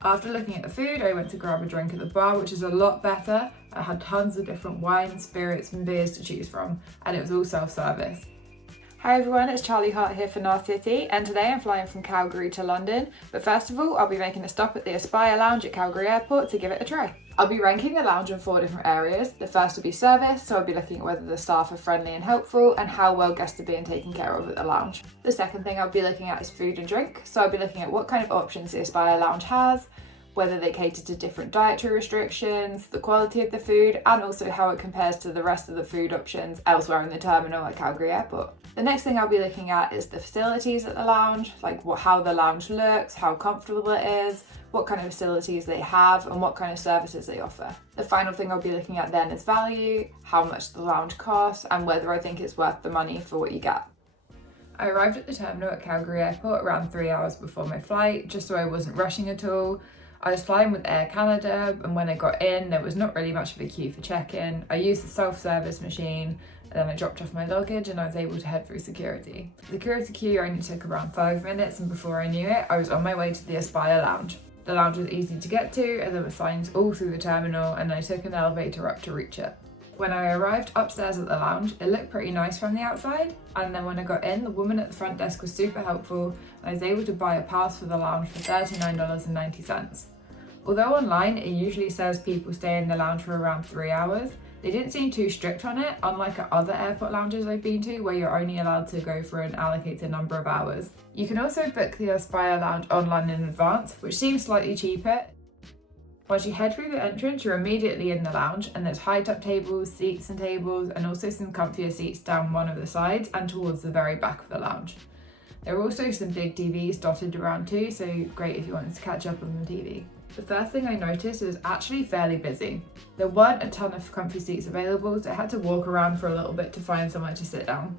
After looking at the food, I went to grab a drink at the bar, which is a lot better. I had tons of different wines, spirits and beers to choose from, and it was all self-service. Hi everyone, it's Hart here for Narcity, and today I'm flying from Calgary to London. But first of all, I'll be making a stop at the Aspire Lounge at Calgary Airport to give it a try. I'll be ranking the lounge in 4 different areas. The first will be service, so I'll be looking at whether the staff are friendly and helpful and how well guests are being taken care of at the lounge. The second thing I'll be looking at is food and drink, so I'll be looking at what kind of options the Aspire Lounge has, whether they cater to different dietary restrictions, the quality of the food, and also how it compares to the rest of the food options elsewhere in the terminal at Calgary Airport. The next thing I'll be looking at is the facilities at the lounge, like how the lounge looks, how comfortable it is, what kind of facilities they have, and what kind of services they offer. The final thing I'll be looking at then is value, how much the lounge costs, and whether I think it's worth the money for what you get. I arrived at the terminal at Calgary Airport around 3 hours before my flight, just so I wasn't rushing at all. I was flying with Air Canada, and when I got in, there was not really much of a queue for check-in. I used the self-service machine, and then I dropped off my luggage and I was able to head through security. The security queue only took around 5 minutes, and before I knew it, I was on my way to the Aspire Lounge. The lounge was easy to get to, and there were signs all through the terminal, and I took an elevator up to reach it. When I arrived upstairs at the lounge, it looked pretty nice from the outside, and then when I got in, the woman at the front desk was super helpful, and I was able to buy a pass for the lounge for $39.90. Although online it usually says people stay in the lounge for around 3 hours, they didn't seem too strict on it, unlike at other airport lounges I've been to where you're only allowed to go for an allocated number of hours. You can also book the Aspire Lounge online in advance, which seems slightly cheaper. Once you head through the entrance, you're immediately in the lounge, and there's high top tables, seats and tables, and also some comfier seats down one of the sides and towards the very back of the lounge. There are also some big TVs dotted around too, so great if you wanted to catch up on the TV. The first thing I noticed was actually fairly busy. There weren't a ton of comfy seats available, so I had to walk around for a little bit to find somewhere to sit down.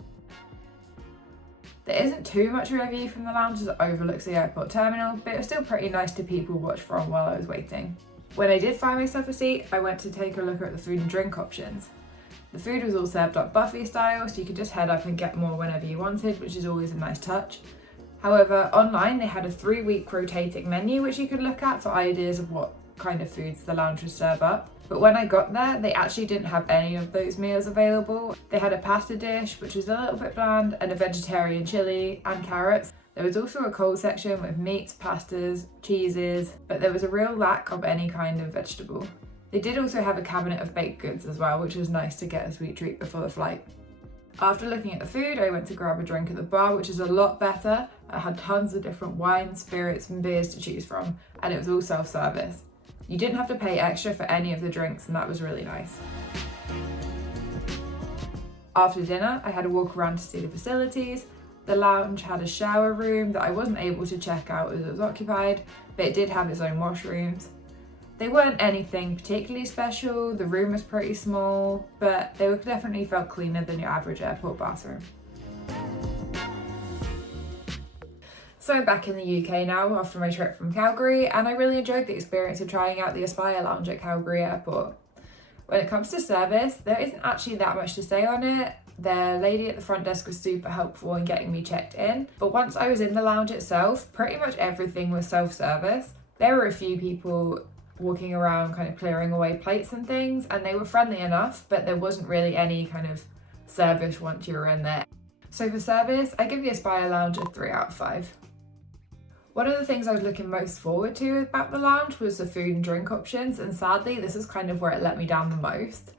There isn't too much of a view from the lounge as it overlooks the airport terminal, but it was still pretty nice to people watch from while I was waiting. When I did find myself a seat, I went to take a look at the food and drink options. The food was all served up buffet style, so you could just head up and get more whenever you wanted, which is always a nice touch. However, online they had a 3-week rotating menu which you could look at for ideas of what kind of foods the lounge would serve up. But when I got there, they actually didn't have any of those meals available. They had a pasta dish, which was a little bit bland, and a vegetarian chili and carrots. There was also a cold section with meats, pastas, cheeses, but there was a real lack of any kind of vegetable. They did also have a cabinet of baked goods as well, which was nice to get a sweet treat before the flight. After looking at the food, I went to grab a drink at the bar, which is a lot better. I had tons of different wines, spirits and beers to choose from, and it was all self-service. You didn't have to pay extra for any of the drinks, and that was really nice. After dinner, I had a walk around to see the facilities. The lounge had a shower room that I wasn't able to check out as it was occupied, but it did have its own washrooms. They weren't anything particularly special, the room was pretty small, but they definitely felt cleaner than your average airport bathroom. So I'm back in the UK now after my trip from Calgary, and I really enjoyed the experience of trying out the Aspire Lounge at Calgary Airport. When it comes to service, there isn't actually that much to say on it. The lady at the front desk was super helpful in getting me checked in, but once I was in the lounge itself, pretty much everything was self-service. There were a few people walking around kind of clearing away plates and things, and they were friendly enough, but there wasn't really any kind of service once you were in there. So for service, I give the Aspire Lounge a 3 out of 5. One of the things I was looking most forward to about the lounge was the food and drink options, and sadly this is kind of where it let me down the most.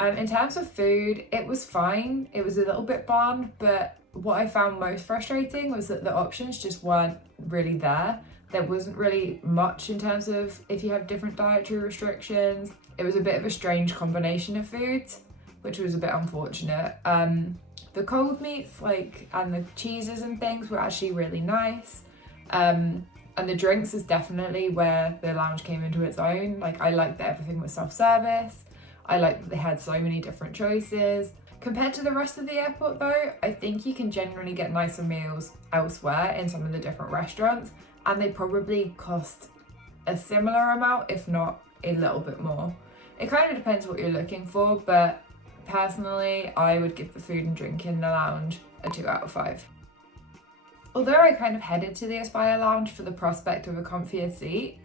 In terms of food, it was fine. It was a little bit bland, but what I found most frustrating was that the options just weren't really there. There wasn't really much in terms of if you have different dietary restrictions. It was a bit of a strange combination of foods, which was a bit unfortunate. The cold meats and the cheeses and things were actually really nice. And the drinks is definitely where the lounge came into its own. I liked that everything was self-service. I liked that they had so many different choices. Compared to the rest of the airport though, I think you can generally get nicer meals elsewhere in some of the different restaurants, and they probably cost a similar amount, if not a little bit more. It kind of depends what you're looking for, but personally, I would give the food and drink in the lounge a 2 out of 5. Although I kind of headed to the Aspire Lounge for the prospect of a comfier seat,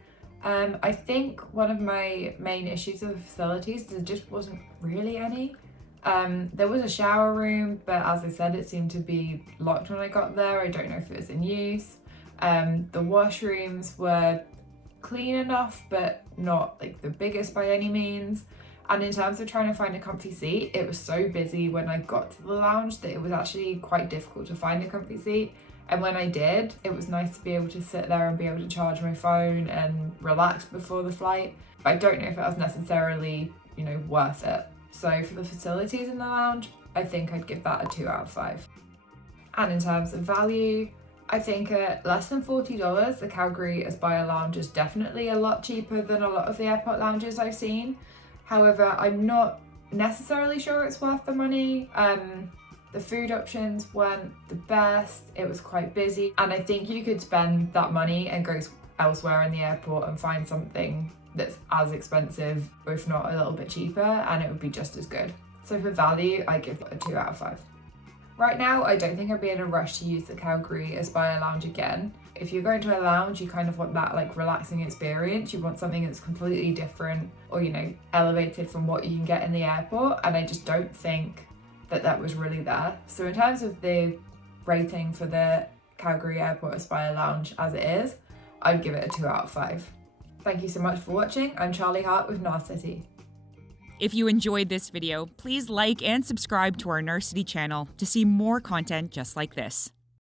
I think one of my main issues with the facilities, there just wasn't really any. There was a shower room, but as I said, it seemed to be locked when I got there. I don't know if it was in use. The washrooms were clean enough, but not like the biggest by any means. And in terms of trying to find a comfy seat, it was so busy when I got to the lounge that it was actually quite difficult to find a comfy seat. And when I did, it was nice to be able to sit there and be able to charge my phone and relax before the flight. But I don't know if it was necessarily, worth it. So for the facilities in the lounge, I think I'd give that a 2 out of 5. And in terms of value, I think at less than $40, the Calgary Aspire Lounge is definitely a lot cheaper than a lot of the airport lounges I've seen. However, I'm not necessarily sure it's worth the money. The food options weren't the best, it was quite busy, and I think you could spend that money and go elsewhere in the airport and find something that's as expensive, or if not a little bit cheaper, and it would be just as good. So for value, I give it a 2 out of 5. Right now, I don't think I'd be in a rush to use the Calgary Aspire Lounge again. If you're going to a lounge, you kind of want that relaxing experience. You want something that's completely different or, elevated from what you can get in the airport. And I just don't think that was really there. So in terms of the rating for the Calgary Airport Aspire Lounge as it is, I'd give it a 2 out of 5. Thank you so much for watching. I'm Charlie Hart with Narcity. If you enjoyed this video, please like and subscribe to our Narcity channel to see more content just like this.